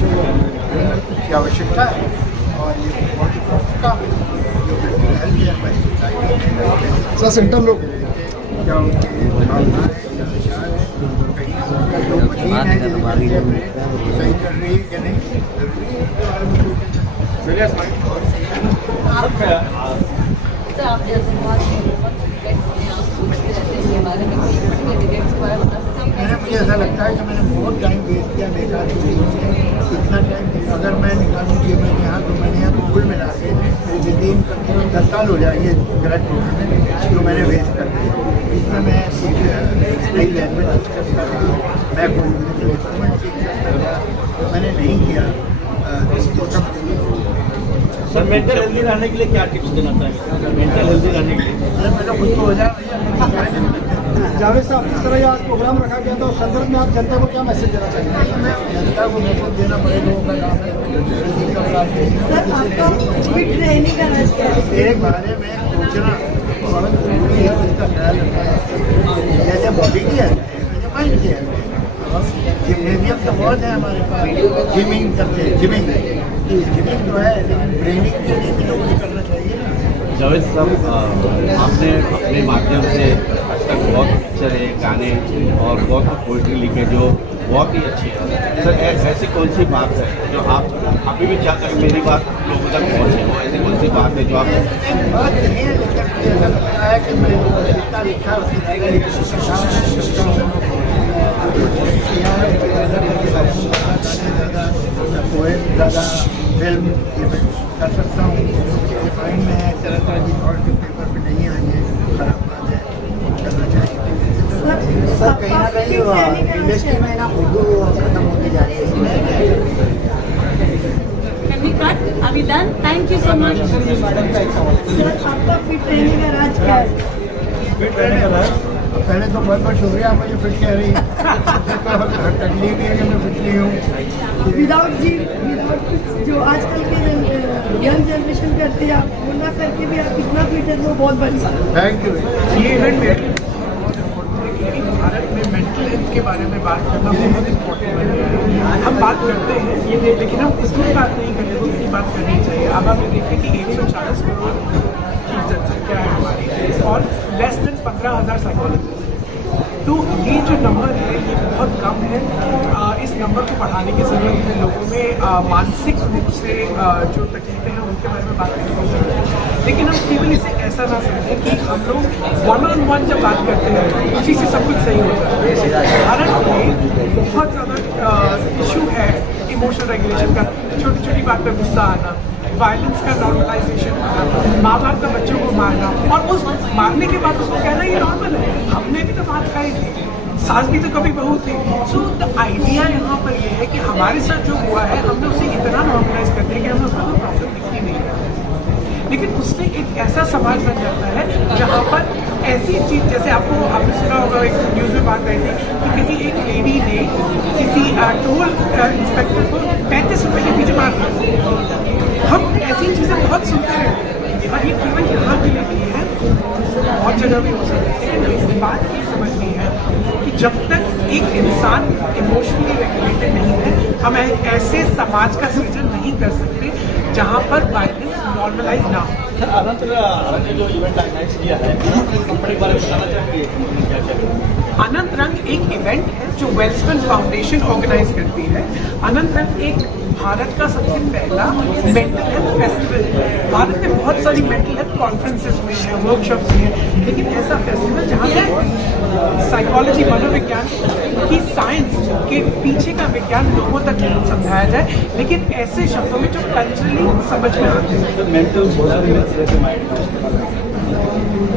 की आवश्यकता है और ये बहुत ही प्रॉफिट काम है जो सर सेंट्रल लोग क्या उनकी भावना है या विचार है कहीं लोग मशीन है सही कर रही है कि नहीं मुझे ऐसा लगता है कि मैंने बहुत टाइम वेस्ट किया बेकार इतना टाइम अगर मैं निकालूँ कि मैंने यहाँ तो मैंने यहाँ गूगल में ला के मेरी दिन 10 साल हो जाएंगे गलत में जो मैंने वेस्ट कर दिया इसमें मैं नई लैंग्वेज सीख सकता था मैं कोई इंस्ट्रूमेंट सीख सकता था मैंने नहीं किया सर मेंटल हेल्दी रहने के लिए क्या टिप्स देना चाहिए मेंटल हेल्दी रहने के लिए मतलब खुद को हो जाए जावेद साहब जिस तरह आज प्रोग्राम रखा गया था उस संदर्भ में आप जनता को क्या मैसेज देना चाहिए? मैं जनता को मैसेज देना बड़े लोगों का काम है एक बारे में सोचना बहुत जरूरी है उसका ख्याल रखना जैसे बॉडी की है जैसे माइंड की है जिम्नेजियम तो बहुत है हमारे पास जिमिंग करते हैं जिमिंग तो है लेकिन ट्रेनिंग के लिए भी लोगों को करना चाहिए ना। जावेद साहब आपने अपने माध्यम से आज तक बहुत पिक्चर है गाने और बहुत पोइट्री लिखे जो बहुत ही अच्छी है सर ऐसी कौन सी बात है जो आप अभी भी चाहते हैं मेरी बात लोगों तक पहुँचे वो ऐसी कौन सी बात है जो आप बात नहीं है लेकिन मुझे ऐसा लगता है कि मैं जितना लिखा पोएम ज़्यादा फिल्म ये मैं कर सकता हूँ फाइन में है तरह तरह की और के पेपर पे नहीं आई है खराब बात है करना चाहिए सर कहीं ना कहीं इंडस्ट्री में ना उर्दू खत्म होती जा रही है Can we cut? Are we done? Thank you so much. Sir आपका फिट रहने का राज क्या है? फिट रहने का राज पहले तो बहुत बहुत शुक्रिया मुझे फिट कह रही है तकलीफ है कि मैं फिट नहीं हूँ विदाउट जो आजकल के यंग जनरेशन करते हैं आप वो ना करके भी आप कितना फिट है वो बहुत बड़ी बात है। थैंक यू ये इवेंट है भारत में मेंटल हेल्थ के बारे में बात करना बहुत इम्पोर्टेंट है हम बात करते हैं लेकिन हम उसकी बात नहीं करते उसकी बात करनी चाहिए अब आप देखिए कि 140 करोड़ की जनसंख्या है हमारी और लेस देन 15,000 साइकोलॉजिस्ट तो ये जो नंबर है ये बहुत कम है इस नंबर को बढ़ाने की ज़रूरत है लोगों में मानसिक रूप से जो तकलीफें हैं उनके बारे में बात करनी चाहिए लेकिन हम केवल इसे ऐसा ना समझें कि हम लोग वन जब बात करते हैं उसी से सब कुछ सही होता है भारत में बहुत ज़्यादा इशू है इमोशनल रेगुलेशन का छोटी छोटी बात पर गुस्सा आना वायलेंस का नॉर्मलाइजेशन होना माँ बाप का बच्चों को मारना और उस मारने के बाद उसको कहना ये नॉर्मल है हमने भी तो बात खाई थी सास भी तो कभी बहू थी सो द आइडिया यहाँ पर ये है कि हमारे साथ जो हुआ है हमने उसे इतना नॉर्मलाइज कर दिया कि हमें उसमें कोई प्रॉब्लम दिखती नहीं है लेकिन उससे एक ऐसा समाज बन जाता है जहाँ पर ऐसी चीज़ जैसे आपने सुना होगा एक न्यूज़ में बात आई थी कि किसी एक लेडी ने किसी टोल इंस्पेक्टर को 35 रुपये के पीछे मार दिया हम ऐसी चीज़ें बहुत सुनते हैं और ये केवल यहाँ के लिए नहीं है बहुत जगह भी हो सकती है लेकिन बात ये समझनी है कि जब तक एक इंसान इमोशनली रेगुलेटेड नहीं है हम एक ऐसे समाज का सृजन नहीं कर सकते जहाँ पर वायलेंस नॉर्मलाइज ना हो अनंत ने जो इवेंट ऑर्गेनाइज किया है कंपनी के बारे में बताना चाहेंगे अनंत रंग एक इवेंट है जो वेल्समैन फाउंडेशन ऑर्गेनाइज करती है अनंत रंग एक भारत का सबसे पहला मेंटल हेल्थ फेस्टिवल है भारत में बहुत सारी मेंटल हेल्थ कॉन्फ्रेंसेस हुई हैं वर्कशॉप्स हुई हैं लेकिन ऐसा फेस्टिवल जहाँ पे साइकोलॉजी मनोविज्ञान की साइंस के पीछे का विज्ञान लोगों तक समझाया जाए लेकिन ऐसे शब्दों में जो कल्चरली समझ में आते हैं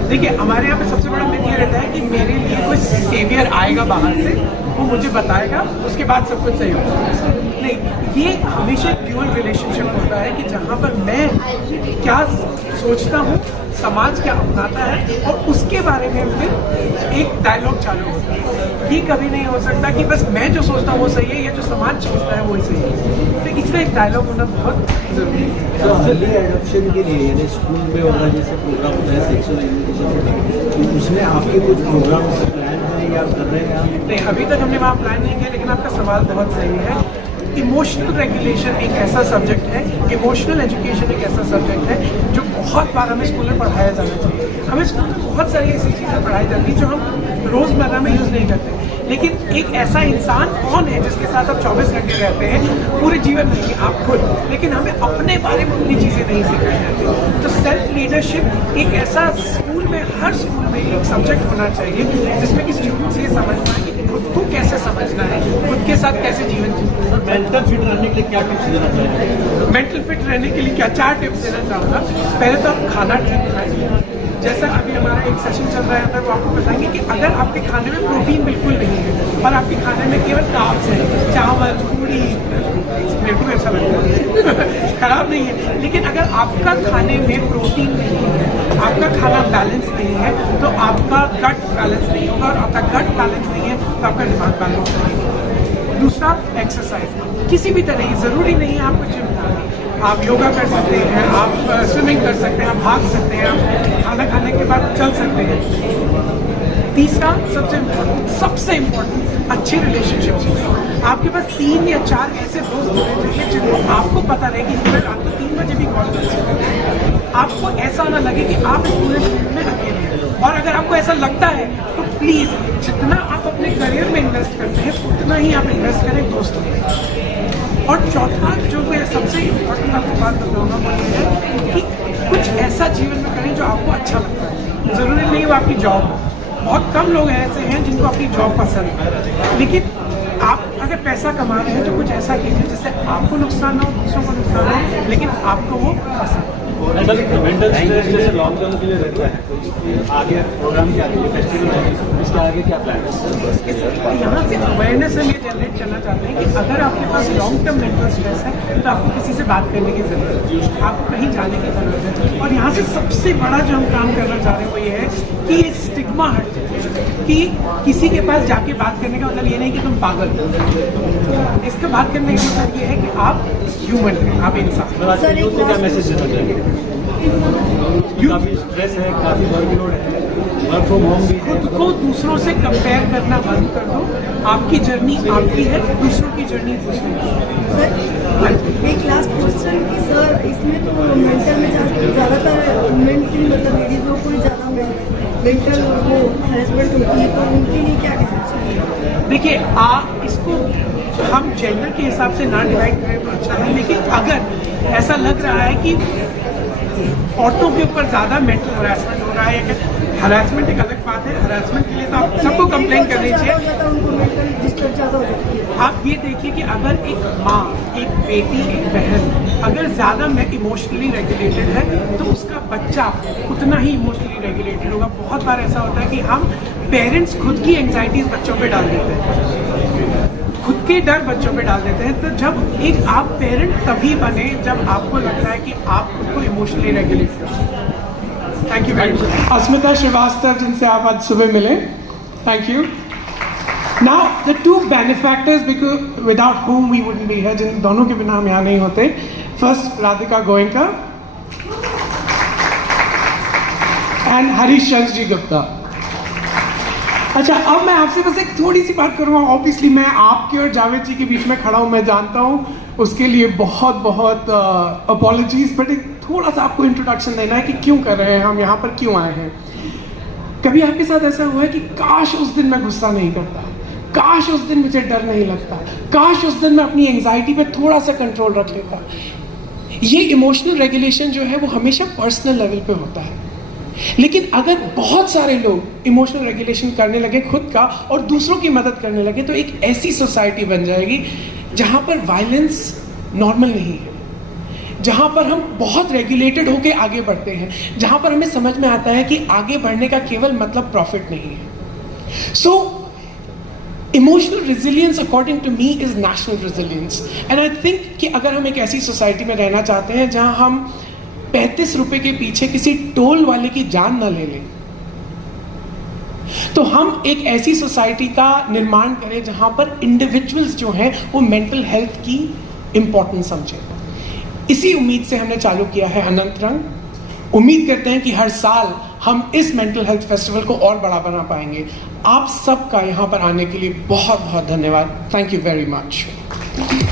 देखिए हमारे यहाँ पे सबसे बड़ा मिथ ये रहता है कि मेरे लिए कोई सेवियर आएगा बाहर से वो मुझे बताएगा उसके बाद सब कुछ सही होगा नहीं ये हमेशा ड्यूअल रिलेशनशिप होता है कि जहाँ पर मैं क्या सोचता हूँ समाज क्या अपनाता है और उसके बारे में फिर एक डायलॉग चालू होता है ये कभी नहीं हो सकता कि बस मैं जो सोचता हूँ वो सही है या जो समाज सोचता है वही सही है तो इसमें एक डायलॉग होना बहुत जरूरी है एडॉप्शन के लिए यानी स्कूल में होगा जैसे प्रोग्राम होता है सेक्सुअल एजुकेशन तो उसमें आपके कुछ प्रोग्राम प्लान है या कर रहे हैं आप? नहीं अभी तक हमने वहाँ प्लान नहीं किया लेकिन आपका सवाल बहुत सही है इमोशनल रेगुलेशन एक ऐसा सब्जेक्ट है, इमोशनल एजुकेशन एक ऐसा सब्जेक्ट है जो बहुत बार हमें स्कूल में पढ़ाया जाना चाहिए। हमें स्कूल में बहुत सारी ऐसी चीज़ें पढ़ाई जाती हैं जो हम रोज़मर्रा में यूज़ नहीं करते, लेकिन एक ऐसा इंसान कौन है जिसके साथ आप 24 घंटे रहते हैं पूरे जीवन में, आप खुद, लेकिन हमें अपने बारे में उतनी चीज़ें नहीं सिखाई जाती। तो सेल्फ लीडरशिप एक ऐसा स्कूल में, हर स्कूल में एक सब्जेक्ट होना चाहिए जिसमें कि स्टूडेंट्स ये समझ पाए कि खुद को कैसे समझना है, खुद के साथ कैसे जीवन जीना है। मेंटल फिट रहने के लिए क्या टिप्स देना चाहिए? मेंटल फिट रहने के लिए क्या 4 टिप्स देना चाहूँगा। पहले तो आप खाना ठीक खाएं। जैसा अभी हमारा एक सेशन चल रहा है वो आपको बताएंगे कि अगर आपके खाने में प्रोटीन बिल्कुल नहीं है और आपके खाने में केवल कार्ब्स है, चावल, पूड़ी, मेरे को ऐसा लगता है खराब नहीं है, लेकिन अगर आपका खाने में प्रोटीन नहीं है, आपका खाना बैलेंस नहीं है, तो आपका गट बैलेंस नहीं होगा, और आपका गट बैलेंस नहीं है तो आपका दिमाग बैलेंस नहीं होगा। दूसरा, एक्सरसाइज किसी भी तरह, ज़रूरी नहीं है आपको जिम जाना, आप योगा कर सकते हैं, आप स्विमिंग कर सकते हैं, आप भाग सकते हैं, आप खाना खाने के बाद चल सकते हैं। तीसरा, सबसे इम्पोर्टेंट, अच्छे रिलेशनशिप। आपके पास 3 या 4 ऐसे दोस्त होने चाहिए जिनको आपको पता रहे कि मैं रात को 3 बजे भी कॉल कर सकता हूँ। आपको ऐसा ना लगे कि आप इस पूरे फील्ड में अकेले हैं, और अगर आपको ऐसा लगता है तो प्लीज़ जितना आप अपने करियर में इन्वेस्ट करते हैं उतना ही आप इन्वेस्ट करें दोस्तों में। और चौथा, जो मैं सबसे इम्पोर्टेंट आपको बात बताऊँगा वो ये है कि कुछ ऐसा जीवन में करें जो आपको अच्छा लगता है। ज़रूरी नहीं वो आपकी जॉब हो, बहुत कम लोग ऐसे हैं जिनको अपनी जॉब पसंद है, लेकिन आप अगर पैसा कमा रहे हैं तो कुछ ऐसा कीजिए जिससे आपको नुकसान ना हो, दूसरों को नुकसान हो, लेकिन आपको वो पसंद हो। मेंटल स्ट्रेस जैसे लॉकडाउन के लिए रहता है, तो आगे प्रोग्राम क्या है, फेस्टिवल है, इसके आगे क्या प्लान है? यहाँ से अवेयरनेस हम ये जनरेट करना चाहते हैं कि अगर आपके पास लॉन्ग टर्म मेंटल स्ट्रेस है तो आपको किसी से बात करने की ज़रूरत है, आपको कहीं जाने की ज़रूरत है। और यहाँ से सबसे बड़ा जो हम काम करना चाह रहे हैं वो ये है कि ये स्टिग्मा हट जाए कि किसी के पास जाके बात करने का मतलब ये नहीं कि तुम पागल हो, इसका बात करने का मतलब ये है कि आप ह्यूमन हैं, आप इंसान। सर, यूथ को क्या मैसेज देना चाहिए? काफ़ी स्ट्रेस है, काफ़ी वर्कलोड है, वर्क फ्रॉम होम भी है, खुद को दूसरों से कंपेयर करना बंद कर दो। आपकी जर्नी आपकी है, दूसरों की जर्नी दूसरों की है। सर, एक लास्ट क्वेश्चन कि सर इसमें तो मेंटल में ज़्यादातर मेंटली मतलब लेडीज लोग को ज़्यादा मेंटल वो हैरेसमेंट होती है, तो उनके लिए क्या कहना चाहिए? देखिए, इसको हम जेंडर के हिसाब से ना डिवाइड करें तो अच्छा है, लेकिन अगर ऐसा लग रहा है कि औरतों के ऊपर ज़्यादा मेंटल हरासमेंट हो रहा है, या हरासमेंट एक अलग बात है, हरासमेंट के लिए तो आप सबको कंप्लेन करनी चाहिए। उनको मेंटल डिस्टर्ब ज़्यादा हो जाती है। आप ये देखिए कि अगर एक माँ, एक बेटी, एक बहन अगर ज़्यादा इमोशनली रेगुलेटेड है तो उसका बच्चा उतना ही इमोशनली रेगुलेटेड होगा। बहुत बार ऐसा होता है कि हम पेरेंट्स खुद की एंग्जाइटीज बच्चों पे डाल देते हैं, खुद के डर बच्चों पे डाल देते हैं। तो जब एक आप पेरेंट तभी बने जब आपको लगता है कि आप खुद को इमोशनली रेगुलेट कर सकते हैं। Thank you very much. Asmita Srivastava, जिनसे आप आज सुबह मिले, thank you. Now the 2 benefactors because without whom we wouldn't be here, जिन दोनों के बिना हम यहाँ नहीं होते। First, Radhika Goenka and Harish Chandra ji Gupta. अच्छा, अब मैं आपसे बस एक थोड़ी सी बात करूँगा। ऑब्वियसली मैं आपके और जावेद जी के बीच में खड़ा हूँ, मैं जानता हूँ, उसके लिए बहुत बहुत अपॉलॉजीज, बट एक थोड़ा सा आपको इंट्रोडक्शन देना है कि क्यों कर रहे हैं हम, यहाँ पर क्यों आए हैं। कभी आपके साथ ऐसा हुआ है कि काश उस दिन मैं गुस्सा नहीं करता, काश उस दिन मुझे डर नहीं लगता, काश उस दिन मैं अपनी एंग्जाइटी पे थोड़ा सा कंट्रोल रख लेता। ये इमोशनल रेगुलेशन जो है वो हमेशा पर्सनल लेवल पे होता है, लेकिन अगर बहुत सारे लोग इमोशनल रेगुलेशन करने लगे खुद का और दूसरों की मदद करने लगे तो एक ऐसी सोसाइटी बन जाएगी जहां पर वायलेंस नॉर्मल नहीं है, जहां पर हम बहुत रेगुलेटेड होकर आगे बढ़ते हैं, जहां पर हमें समझ में आता है कि आगे बढ़ने का केवल मतलब प्रॉफिट नहीं है। So emotional resilience according to me is national resilience, and I think कि अगर हम एक ऐसी सोसाइटी में रहना चाहते हैं जहां हम 35 रुपए के पीछे किसी टोल वाले की जान ना ले लें, तो हम एक ऐसी सोसाइटी का निर्माण करें जहां पर इंडिविजुअल्स जो हैं वो मेंटल हेल्थ की इंपॉर्टेंस समझें। इसी उम्मीद से हमने चालू किया है अनंत रंग। उम्मीद करते हैं कि हर साल हम इस मेंटल हेल्थ फेस्टिवल को और बड़ा बना पाएंगे। आप सबका यहाँ पर आने के लिए बहुत बहुत धन्यवाद। Thank you very much.